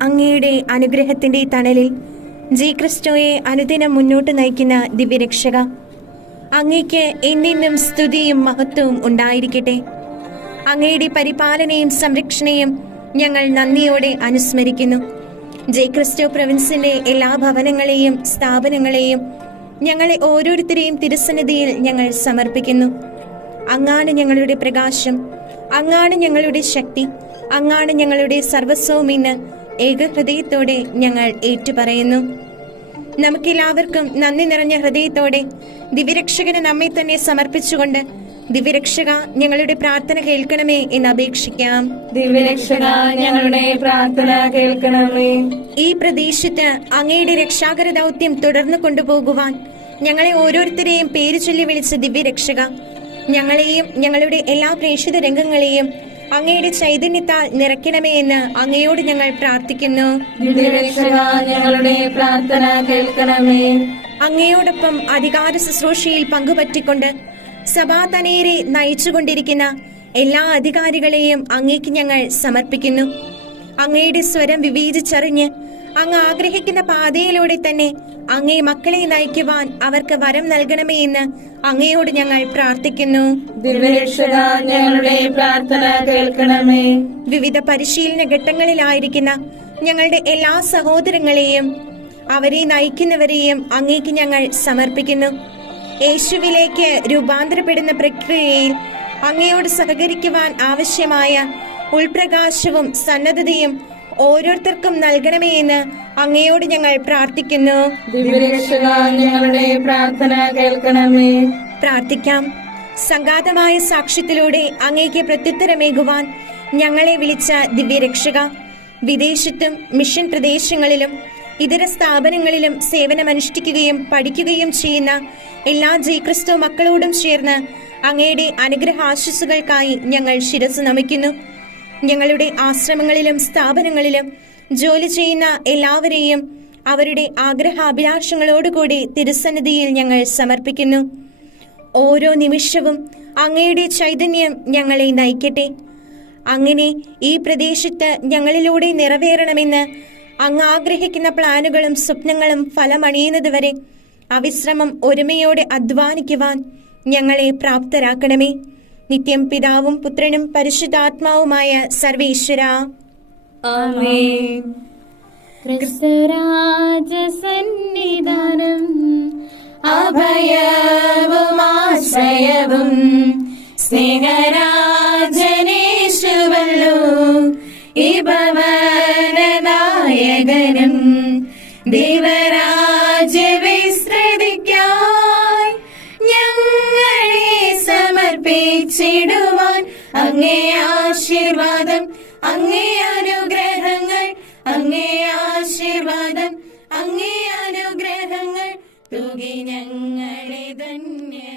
അങ്ങയുടെ അനുഗ്രഹത്തിന്റെ തണലിൽ ജി ക്രിസ്റ്റോയെ അനുദിനം മുന്നോട്ട് നയിക്കുന്ന ദിവ്യരക്ഷക അങ്ങയ്ക്ക് എന്നെന്നും സ്തുതിയും മഹത്വവും ഉണ്ടായിരിക്കട്ടെ. അങ്ങയുടെ പരിപാലനയും സംരക്ഷണയും ഞങ്ങൾ നന്ദിയോടെ അനുസ്മരിക്കുന്നു. ജെ ക്രിസ്റ്റോ പ്രവിൻസിന്റെ എല്ലാ ഭവനങ്ങളെയും സ്ഥാപനങ്ങളെയും ഞങ്ങളെ ഓരോരുത്തരെയും തിരുസന്നിധിയിൽ ഞങ്ങൾ സമർപ്പിക്കുന്നു. അങ്ങാണ് ഞങ്ങളുടെ പ്രകാശം അങ്ങാണ് ഞങ്ങളുടെ ശക്തി അങ്ങാണ് ഞങ്ങളുടെ സർവസ്വവും ഇന്ന് ഏകഹൃദയത്തോടെ ഞങ്ങൾ ഏറ്റുപറയുന്നു. നമുക്കെല്ലാവർക്കും നന്ദി നിറഞ്ഞ ഹൃദയത്തോടെ ദിവ്യരക്ഷകന് നമ്മെ തന്നെ സമർപ്പിച്ചുകൊണ്ട് ദിവ്യരക്ഷക ഞങ്ങളുടെ പ്രാർത്ഥന കേൾക്കണമേ എന്ന് അപേക്ഷിക്കാം. ദിവ്യരക്ഷക ഞങ്ങളുടെ പ്രാർത്ഥന കേൾക്കണമേ. ഈ പ്രദേശത്ത് അങ്ങയുടെ രക്ഷാകര ദൗത്യം തുടർന്നു കൊണ്ടുപോകുവാൻ ഞങ്ങളെ ഓരോരുത്തരെയും പേര് ചൊല്ലി വിളിച്ച ദിവ്യരക്ഷക ഞങ്ങളെയും ഞങ്ങളുടെ എല്ലാ പ്രേക്ഷിത രംഗങ്ങളെയും അങ്ങയുടെ ചൈതന്യത്താൽ നിറയ്ക്കണമേ എന്ന് അങ്ങയോട് ഞങ്ങൾ പ്രാർത്ഥിക്കുന്നു. ഞങ്ങളുടെ പ്രാർത്ഥന കേൾക്കണമേ. അങ്ങയോടൊപ്പം അധികാര ശുശ്രൂഷയിൽ പങ്കുപറ്റിക്കൊണ്ട് സഭാതനേരെ നയിച്ചുകൊണ്ടിരിക്കുന്ന എല്ലാ അധികാരികളെയും അങ്ങേക്ക് ഞങ്ങൾ സമർപ്പിക്കുന്നു. അങ്ങയുടെ സ്വരം വിവേചിച്ചറിഞ്ഞ് അങ്ങ് ആഗ്രഹിക്കുന്ന പാതയിലൂടെ തന്നെ അങ്ങേ മക്കളെ നയിക്കുവാൻ അവർക്ക് വരം നൽകണമേ എന്ന് അങ്ങയോട് ഞങ്ങൾ പ്രാർത്ഥിക്കുന്നു. ഞങ്ങളുടെ പ്രാർത്ഥന കേൾക്കണമേ. വിവിധ പരിശീലന ഘട്ടങ്ങളിലായിരിക്കുന്ന ഞങ്ങളുടെ എല്ലാ സഹോദരങ്ങളെയും അവരെ നയിക്കുന്നവരെയും അങ്ങേക്ക് ഞങ്ങൾ സമർപ്പിക്കുന്നു. യേശുവിലേക്ക് രൂപാന്തരപ്പെടുന്ന പ്രക്രിയയിൽ അങ്ങയോട് സഹകരിക്കുവാൻ ആവശ്യമായ ഉൾപ്രകാശവും സന്നദ്ധതയും ഓരോരുത്തർക്കും നൽകണമേ എന്ന് അങ്ങയോട് ഞങ്ങൾ പ്രാർത്ഥിക്കുന്നു. ഞങ്ങളുടെ പ്രാർത്ഥന കേൾക്കണമേ. പ്രാർത്ഥിക്കാം. സംഘാതമായ സാക്ഷ്യത്തിലൂടെ അങ്ങേക്ക് പ്രത്യുത്തരമേകുവാൻ ഞങ്ങളെ വിളിച്ച ദിവ്യരക്ഷക വിദേശത്തും മിഷൻ പ്രദേശങ്ങളിലും ഇതര സ്ഥാപനങ്ങളിലും സേവനമനുഷ്ഠിക്കുകയും പഠിക്കുകയും ചെയ്യുന്ന എല്ലാ ജയക്രിസ്തു മക്കളോടും ചേർന്ന് അങ്ങയുടെ അനുഗ്രഹാശിസുകൾക്കായി ഞങ്ങൾ ശിരസ് നമിക്കുന്നു. ഞങ്ങളുടെ ആശ്രമങ്ങളിലും സ്ഥാപനങ്ങളിലും ജോലി ചെയ്യുന്ന എല്ലാവരെയും അവരുടെ ആഗ്രഹാഭിലാഷങ്ങളോടുകൂടി തിരുസന്നിധിയിൽ ഞങ്ങൾ സമർപ്പിക്കുന്നു. ഓരോ നിമിഷവും അങ്ങയുടെ ചൈതന്യം ഞങ്ങളെ നയിക്കട്ടെ. അങ്ങനെ ഈ പ്രദേശത്ത് ഞങ്ങളിലൂടെ നിറവേറണമെന്ന് അങ്ങ് ആഗ്രഹിക്കുന്ന പ്ലാനുകളും സ്വപ്നങ്ങളും ഫലമണിയുന്നതുവരെ അവിശ്രമം ഒരുമയോടെ അധ്വാനിക്കുവാൻ ഞങ്ങളെ പ്രാപ്തരാക്കണമേ. നിത്യം പിതാവും പുത്രനും പരിശുദ്ധാത്മാവുമായ സർവീശ്വര. ക്രിസ്തുരാജസന്നിധാനം അഭയവും ആശ്രയവും സ്നേഹരാജനേശുവല്ലോ ഈ ഭവനനായകനും ദൈവരാജ്യ സമർപ്പിച്ചിടുവാൻ അങ്ങേ ആശീർവാദം അങ്ങേ അനുഗ്രഹങ്ങൾ അങ്ങേ ആശീർവാദം അങ്ങേ അനുഗ്രഹങ്ങൾ തുകി ഞങ്ങളെ ധന്യ